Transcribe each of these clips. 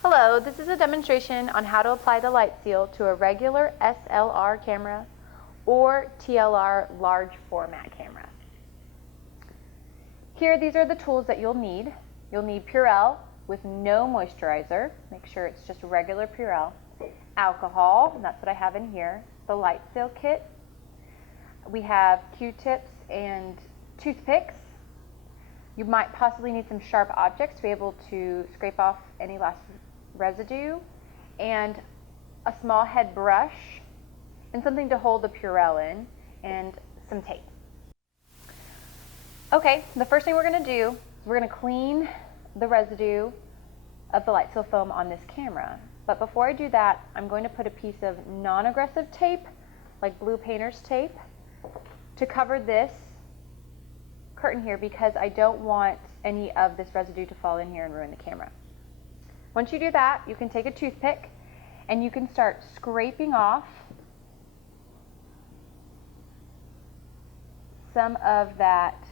Hello, this is a demonstration on how to apply the light seal to a regular SLR camera or TLR large format camera. Here, these are the tools that you'll need. You'll need Purell with no moisturizer. Make sure it's just regular Purell. Alcohol, and that's what I have in here. The light seal kit. We have Q-tips and toothpicks. You might possibly need some sharp objects to be able to scrape off any last residue, and a small head brush, and something to hold the Purell in, and some tape. Okay, the first thing we're going to do is we're going to clean the residue of the light seal foam on this camera. But before I do that, I'm going to put a piece of non-aggressive tape, like blue painter's tape, to cover this curtain here because I don't want any of this residue to fall in here and ruin the camera. Once you do that, you can take a toothpick and you can start scraping off some of that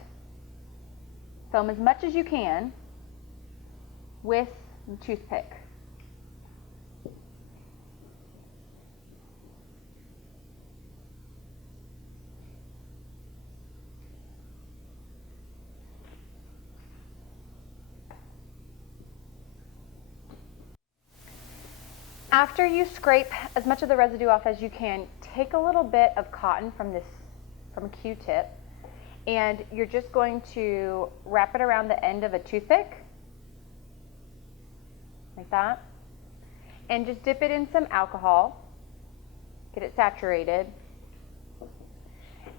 foam as much as you can with the toothpick. After you scrape as much of the residue off as you can, take a little bit of cotton from a Q-tip, and you're just going to wrap it around the end of a toothpick, like that, and just dip it in some alcohol, get it saturated,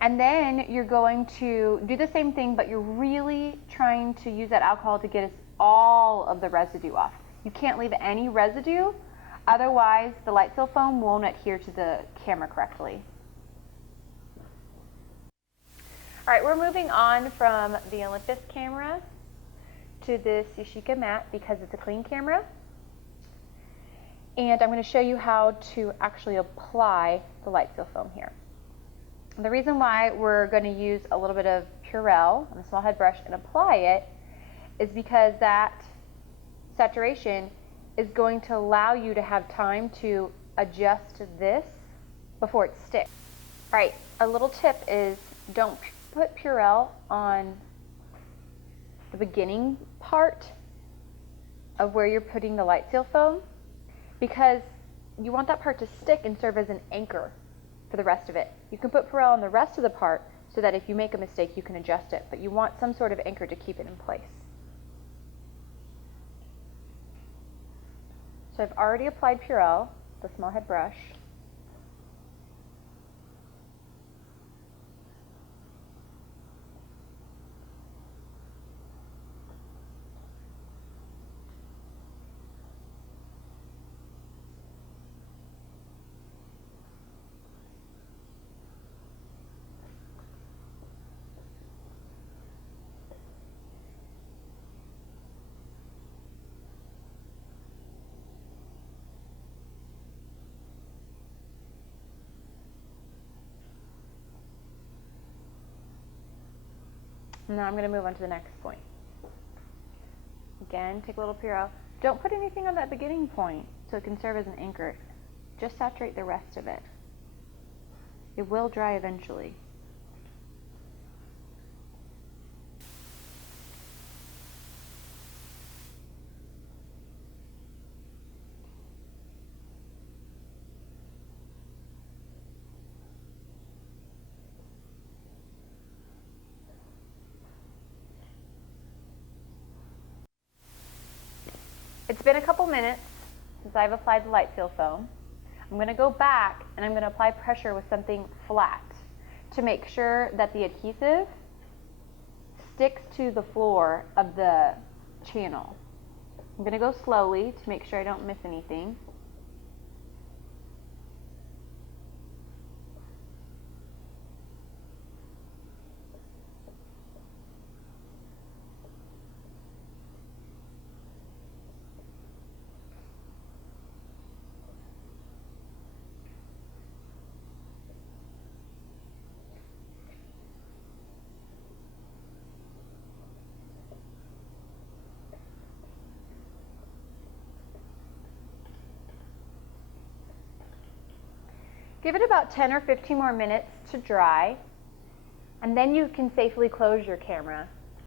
and then you're going to do the same thing, but you're really trying to use that alcohol to get all of the residue off. You can't leave any residue, otherwise the light seal foam won't adhere to the camera correctly. All right, we're moving on from the Olympus camera to this Yashica matte because it's a clean camera. And I'm going to show you how to actually apply the light seal foam here. The reason why we're going to use a little bit of Purell on a small head brush and apply it is because that saturation is going to allow you to have time to adjust this before it sticks. All right, a little tip is don't put Purell on the beginning part of where you're putting the light seal foam because you want that part to stick and serve as an anchor for the rest of it. You can put Purell on the rest of the part so that if you make a mistake you can adjust it, but you want some sort of anchor to keep it in place. So I've already applied Purell, the small head brush. Now I'm going to move on to the next point. Again, take a little Purell. Don't put anything on that beginning point so it can serve as an anchor. Just saturate the rest of it. It will dry eventually. It's been a couple minutes since I've applied the light seal foam. I'm going to go back and I'm going to apply pressure with something flat to make sure that the adhesive sticks to the floor of the channel. I'm going to go slowly to make sure I don't miss anything. Give it about 10 or 15 more minutes to dry, and then you can safely close your camera